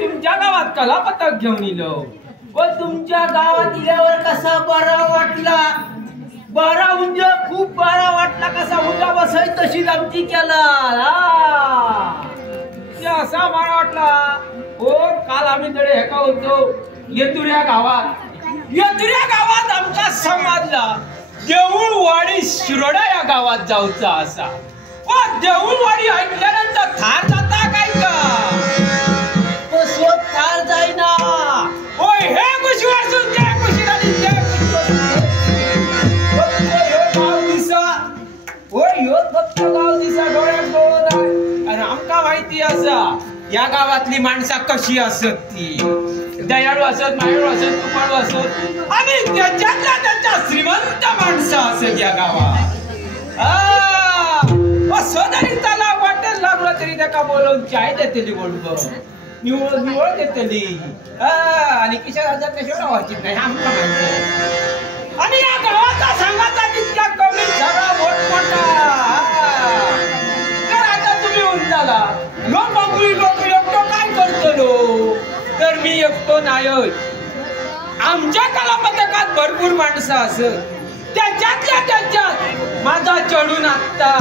तुमच्या गावात कला पथक घेऊन इलो व तुमच्या गावात इल्यावर कसा बरा वाटला. बरा म्हणजे खूप बरा वाटला. कसा उंडा बसाय तशीच आमची केला असा बरा वाटला. हो काल आम्ही तडे हेका होतो येतुऱ्या गावात आमका समजला देऊळवाडी शिरोडा या गावात जाऊचा असा. व देऊळवाडी ऐकल्यानंतर थार जाता काय का थार जाईना. होय हे खुशी वाटून त्या खुशी झाली त्या गाव दिसा. होय ह्यो फक्त गाव दिसा डोळ्यात डोळत आहे. आणि आमका माहिती असा या गावातली माणसा कशी असत ती दयाळू असत मायाळू असत कृपाळू असत आणि त्याच्यातल्या त्यांच्या श्रीमंत माणसं असत या गावात. स्वतःही त्याला वाटेल लागलं तरी त्याला बोलवून चाय देतेली गोड निवळ देतेली आणि किशोर हजार कशा व्हायची नाही आमका माहिती. आणि या गावाचा सांगायचा तितक्या कमी सगळा मोठमोठा. तर आता तुम्ही उंचाला लोक एकटो काय करतो तर मी एकटो नाही. आमच्या कला पथकात भरपूर माणसं असत. त्याच्यातल्या त्याच्यात माझा चढून आता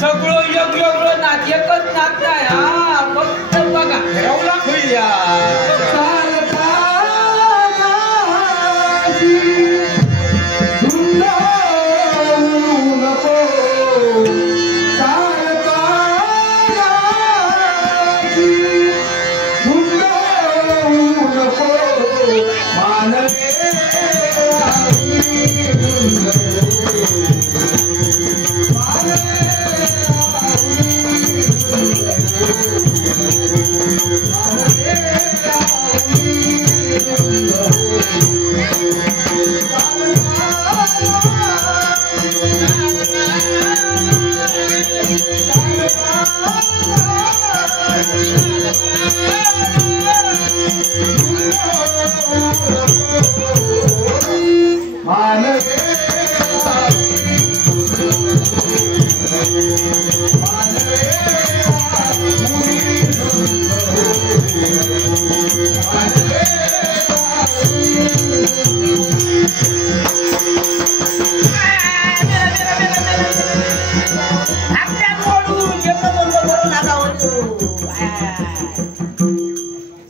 सगळं वेगवेगळं नात एकच नात नाही. फक्त बघा रवला खुल्या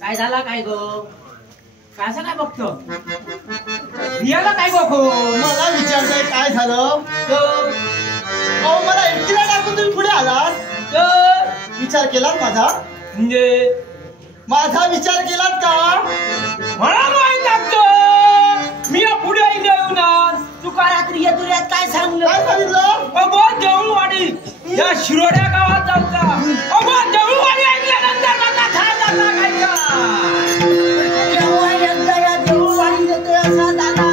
काय झाला काय गो कसं काय बघतो रियाला काय बघो मला विचारताय काय झालं. मला एकटीला टाकून तुम्ही पुढे आलात. विचार केलात माझा म्हणजे माझा विचार केलात का मला माहित लागतो. मी पुढे येऊन तुका रात्री येतुऱ्यात काय सांगितलं. अगो देऊळवाडी या शिरोड्या गावात जाऊचा. अगो देऊळवाडी ऐकल्यानंतर माझा थार जाता काय का केव्हा एकदा या देऊळवाडी येतोय असा दादा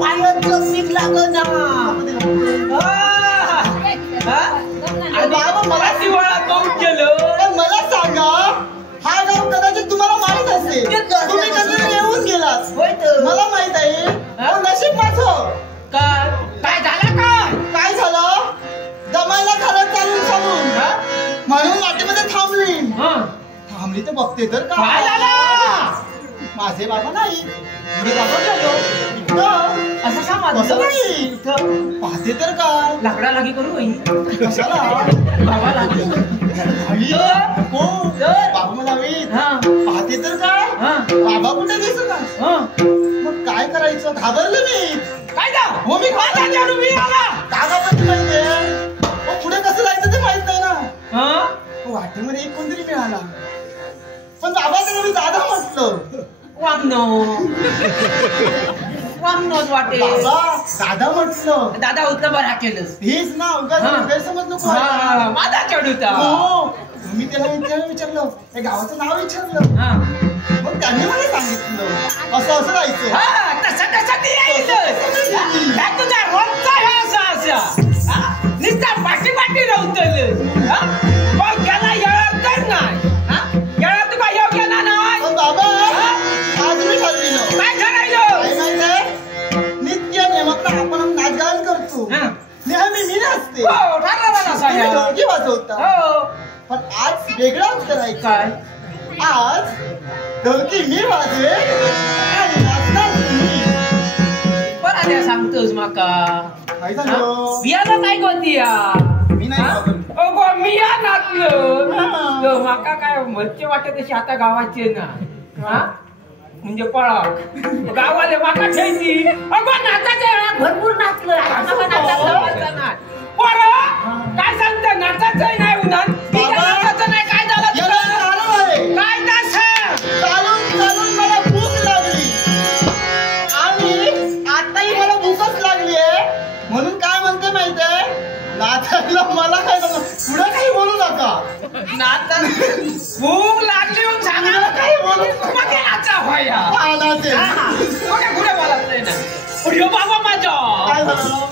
पायाचं पीक लागना. बाबा मला दिवाळा कौन केलं. पण मला सांगा हा गाव कदाचित तुम्हाला माहित असेल. तुम्ही कधी येऊन गेलात मला माहित आहे. नशीब माझं काय झालं का थांबली तर बघते तर काय का झालं? माझे बाबा नाही मी बाबा गेलो इथं असं का असं माझं नाही इथं पाहते तर काय लाकडा लागी करू बाई कशाला बाबा लागी आई, हो बाबा मला हवीत हा पाहते तर काय हा बाबा कुठे दिसत हा मग काय करायचं घाबरले मी काय जा हो मी माझा चढू मी आला का घाबरते माहितीये पुढे कसं जायचं ते माहित नाही ना हा वाटेमध्ये एक कोणतरी मिळाला पण बाबा त्याला मी दादा म्हटलं वामनो वामनोच वाटे बाबा दादा म्हटलं दादा होतं बरं केलंस हेच ना उगाच हा. गैरसमज नको हा व्हायला. माझा चढूता हो मी त्याला विचारलं त्या गावाचं नाव विचारलं हा मग त्यांनी मला सांगितलं असं असं जायचं हा तसं तसं ते यायचं काय तुझा रोजचा हे असा असा नुसता पाठी पाठी राहतल मग त्याला येणार तर नाही येणार तुका योग्य ना नाही पण बाबा आज मी ठरविलं काय ठरायचं काय माहितीये नित्य नेमक आपण नाचगान करतो नेहमी मी नाचते हो ठरला ना तुम्ही साया ढोलकी वाजवता हो पण आज वेगळाच करायचं काय आज ढोलकी मी वाजवेन आणि नाचणार तुम्ही बरं त्या सांगतोस माका काय झालं बियाला काय कोणती मी नाही वाजवत. अगो मिया नाचलं हा. तो माका काय मच्छे वाटत तशी आता गावाचे ना हा म्हणजे पळा गावाले माका ठेयची अगो नाचाच्या वेळा भरपूर नाचलं आता माका नाचायचं नाही बरं काय सांगता नाचायचं नाही उन्हात बाबा. नाचायचं नाही काय झालं याला तुला? कारण आहे. काय तास चालून चालून मला भूक लागली आणि आताही मला भूकच लागली आहे म्हणून काय म्हणते माहितीये नाचायला मला काय पुढे काही बोलू नका नाचा भूक लागली म्हणून सांगायला काही बोलू मग नाचा होय हा. नाचे कुठे कुठे बोलत नाही ना अरे बाबा माझा काय झालं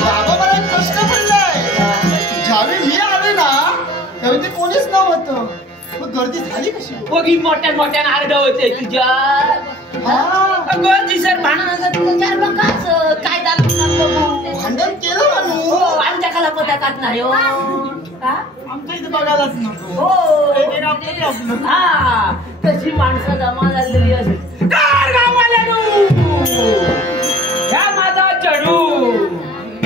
बाबा मला एक प्रश्न पडलाय ज्यावेळी मी आले ना त्यावेळी ते कोणीच नव्हतं मग गर्दी झाली कशी बघी मोठ्या मोठ्या आरड होते तुझ्या गर्दी सर भांडण काय झालं भांडण केलं म्हणून आमच्या काला पथकात नाही हो आमच्या इथे बघायलाच नको हो एक एक आपलं आपलं. हा तशी माणसं जमा झालेली असेल कार गावाल्यानू ह्या माझा चढू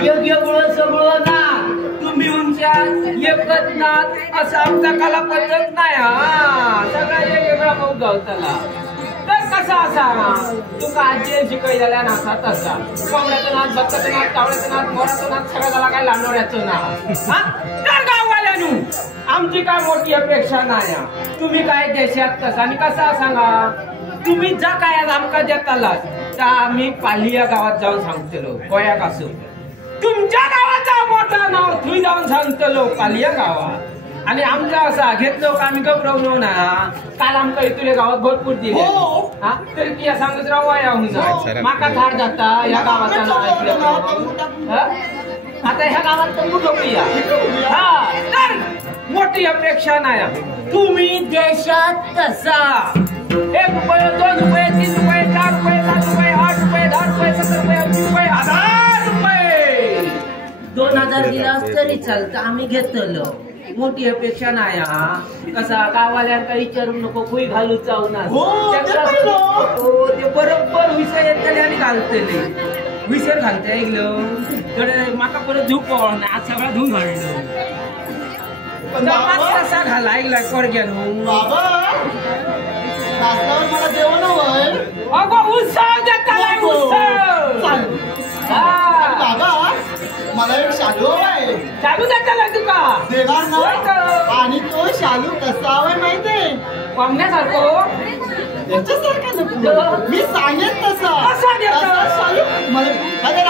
योग्य गुळ सगळं ना तुम्ही उंच्या एकच नाथ असं आमचा कला पद्धत नाही हा सगळा वेगवेगळा भाऊ गावताला तर कसा असा तुका आजी शिकवलेल्या नाचा तसा कोंबड्याचं नाच बक्काचं नाच कावड्याचं नाच मोराचं नाच सगळं झाला काय लांडोऱ्याचं नाच हा तर गाववाल्यानू आमची काय मोठी अपेक्षा नाही तुम्ही काय देशात कसा आणि कसा सांगा तुम्ही जा काय आमका देताला त्या आम्ही पालिया गावात जाऊन सांगतलो गोयाक असो तुमच्या गावाचा मोठा नाव तुम्ही जाऊन सांगतलो पालिया गावात आणि आमचा असा घेतलो का आम्ही गौरवलो ना काल आमका इथुले गावात भरपूर दिले हा तरी ती सांगत राहू या माका थार जाता या गावाचा नाव ऐकलं आता ह्या गावात तर कुठं या हा तर मोठी अपेक्षा नाही तुम्ही देशात कसा 1 रुपये 2 रुपये 3 रुपये 4 रुपये 7 रुपये 8 रुपये 10 रुपये 17 रुपये 80 रुपये 1000 रुपये 2000 दिलास तरी चालतं आम्ही घेतलो मोठी अपेक्षा नाही हा कसा गावाल्यांका विचारू नको खुई घालू चावू ना ते बरोबर विसर येतले आणि घालतले विसर घालते ऐकलं तर माका परत धूप ना आज सगळा धुवून घाललो कसा घाला ऐकला कोरग्यानो बाबा नाचल्यावर मला जेवण हवंय अगो उत्सव देताला उत्सव बाबा मला एक शालू हवाय चालू देताला तुका देणार ना आणि तो शालू कसा हवाय माहितीये पाहुण्यासारखं त्याच्यासारखा नको मी सांगेन तसा कसा देतो? तसा शालू मला अरे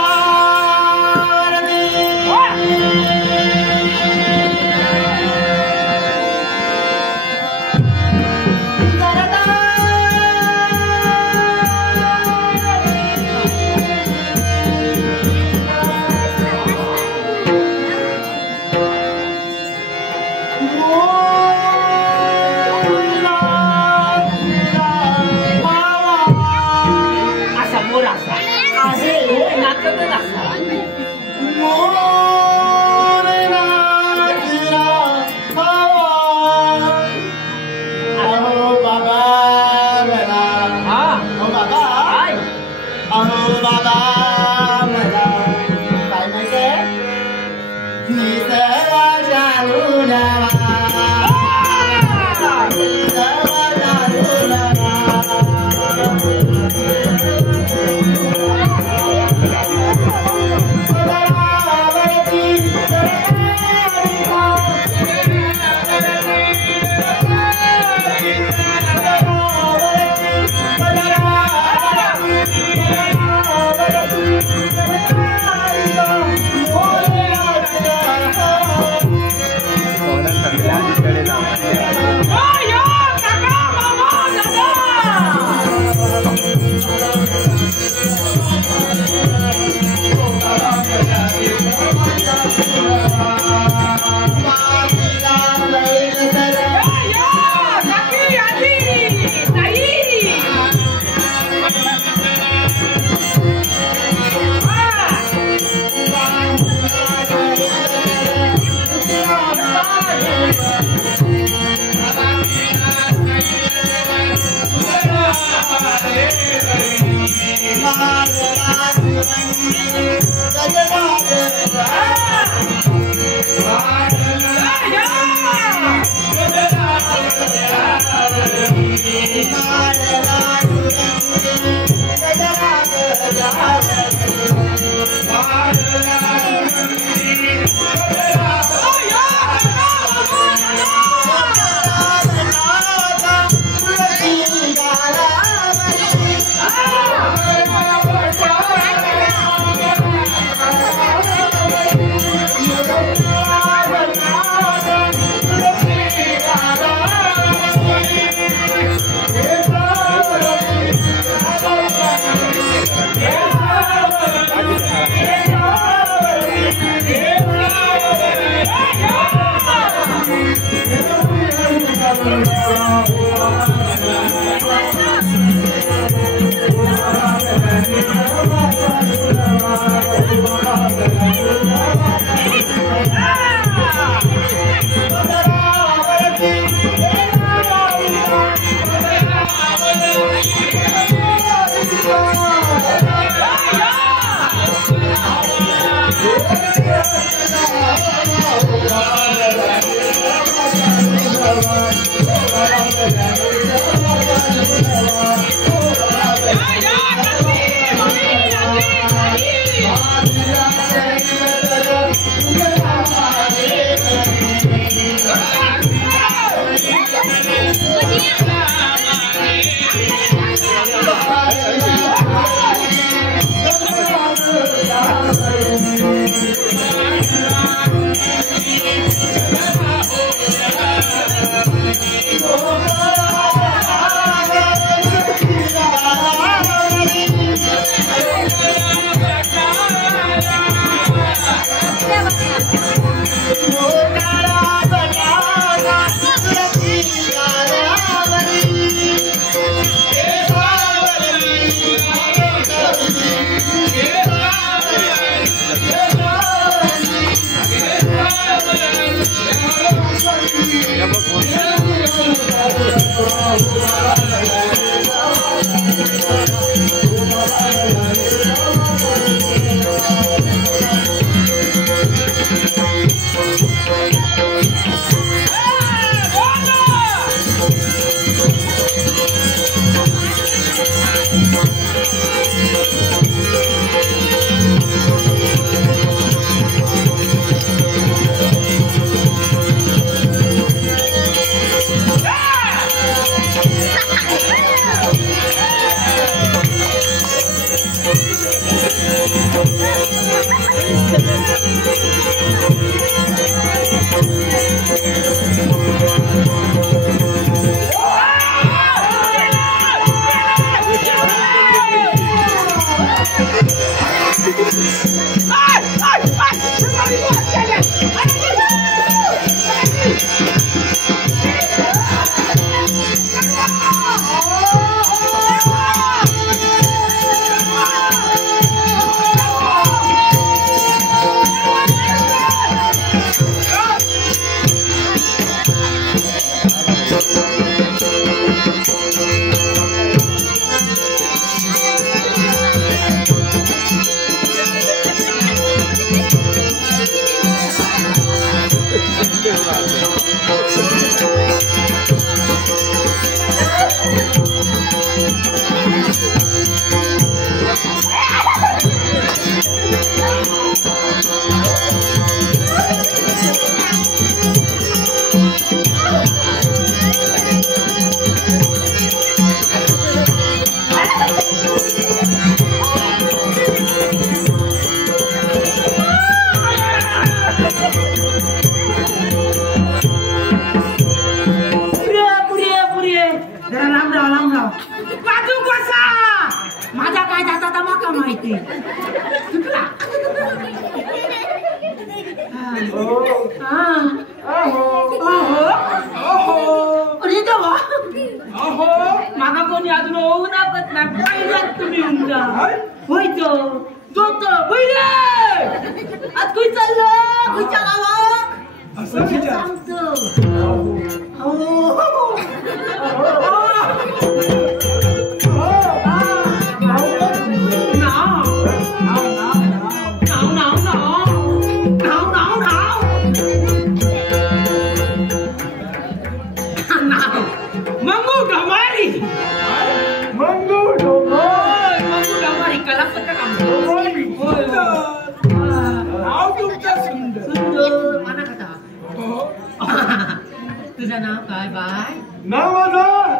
तुमचं नाव काय बाय? नाव माझं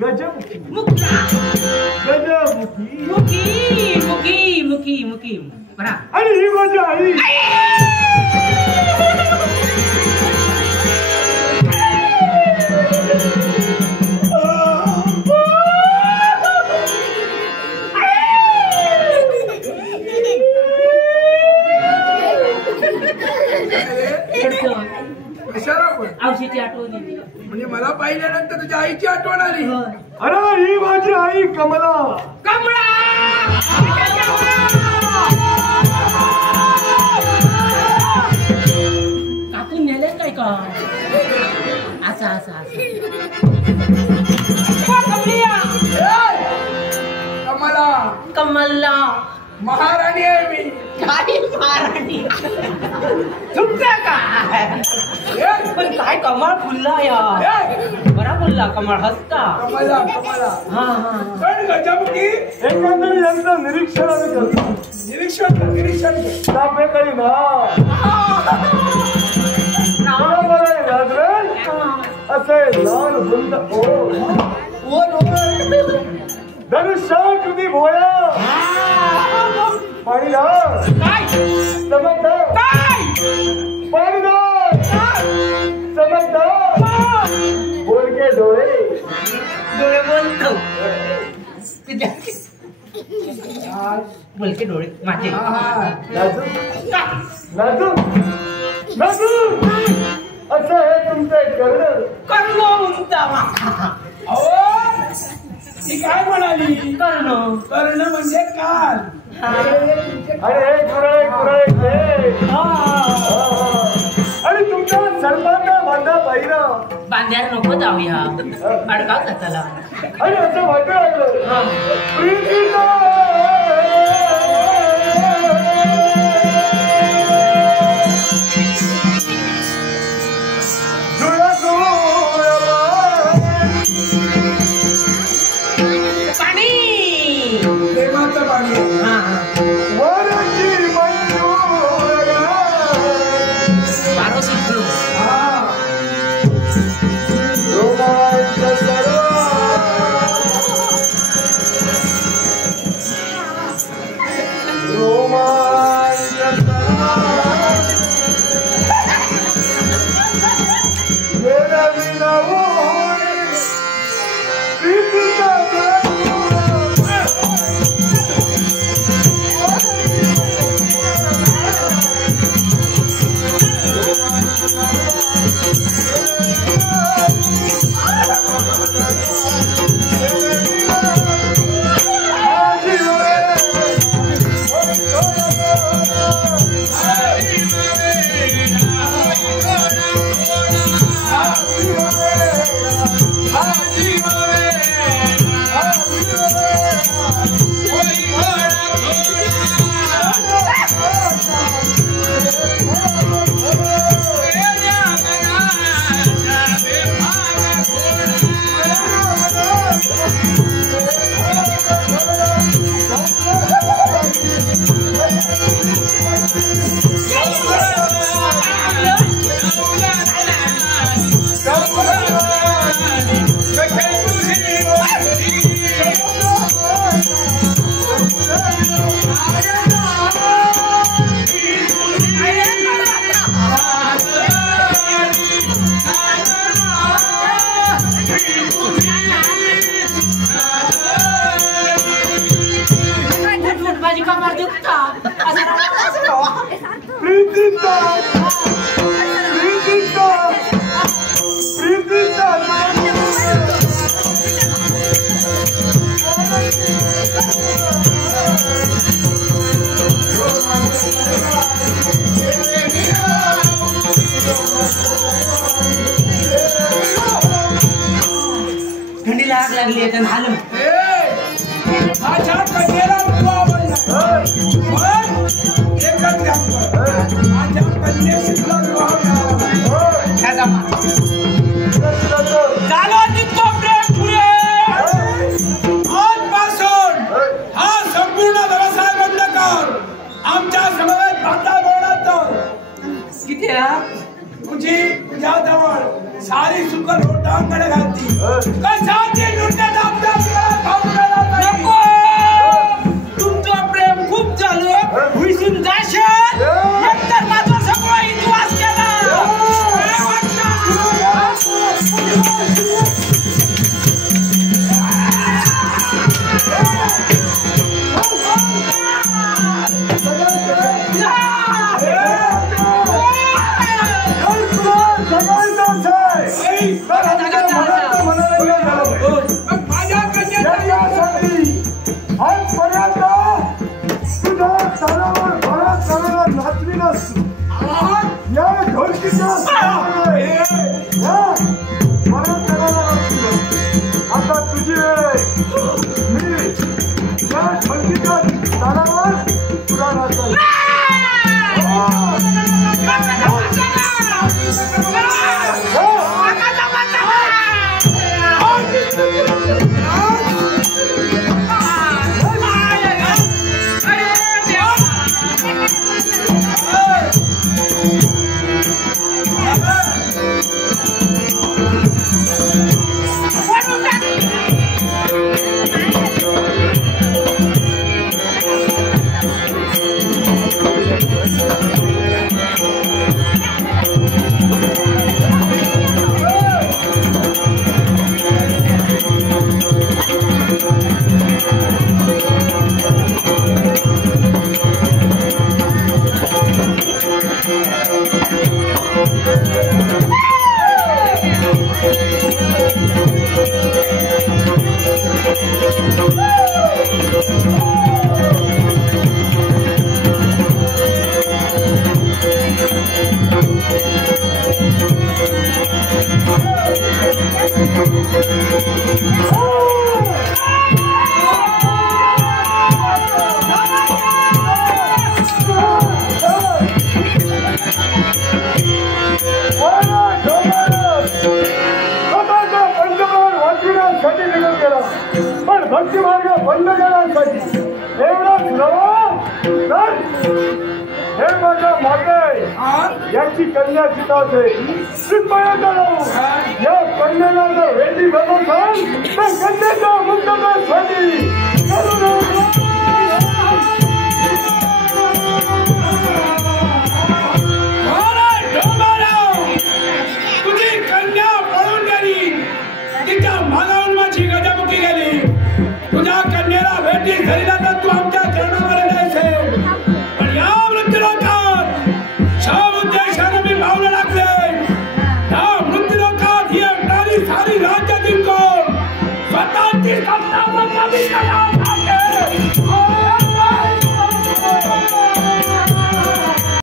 गजमुखी. मुक्ता. गजमुखी. मुकी मुकी मुकी मुकी बरा. आणि ही माझी आई. औषधी आठवण येते. म्हणजे मला पाहिल्यानंतर तुझ्या आईची आठवण आली. अरे ही माझी आई कमला. कमळा. कापून नेले काय का? असं असं असं. कमला. कमला. महाराणी आहे मी. काय महाराणी? तुमचं काय? पण काय कमळ फुलला या. बरा बोलला कमळ हसता. कमला कमला. हा हा. पण गजमुखी एकंदरीत यांचं निरीक्षण आम्ही करतो. निरीक्षण सापेकडे ना असे लाल बुंद धनुष्याकृती भोया पाणीदार चमकदार पाणीदार चमकदार बोलके डोळे डोळे बोलतो बोलके डोळे माझे. नाजू असं हे तुमचं कर्ण म्हणता. ती काय म्हणाली? कर्ण म्हणजे काल. अरे कुराळे आणि तुमच्या सर्वांना बांधा पाहिला. बांध्याला नको जाऊया अडकाव त्याला. आणि असं वाटू लागलं प्रीतीला थंडी लाग लागली आहे झालं. माझ्या कन्येला तू आवडला माझ्या कन्येशी तुला विवाह झालो तितको प्रेम पुरे. आजपासून हा संपूर्ण व्यवसाय बंद कर. आमच्या समवेत भाता बोलत किती तुझी तुझ्याजवळ सारी सुकर रोटांकडे घालती कशाची लुटे नको तुमचं प्रेम खूप झालं हुईसून जाशाल एकतर माझा सगळा इतिहास केला आता तुझी मी या ढोलकीच्या तालावर तुला नाचायचं भक्ती मार्ग बंद करण्यासाठी एवढाच नवा हे माझा मार्ग आहे याची कन्या चितावते या कन्याला जर वेदी बनवताल तर कन्याच्या मुक्ततेसाठी तुझी कन्या पळून गेली तिच्या मागावून माझी गजामुखी गेली तुझ्या कन्याला भेटी घरी जातात तू आमच्या चरणावर जायचे पण या मृत्यूलोकात शा उद्देशाने मी पावलं लागले या मृत्यूलोकात ही अटारी सारी राज्य जिंकून स्वतःची सत्ता कमी करा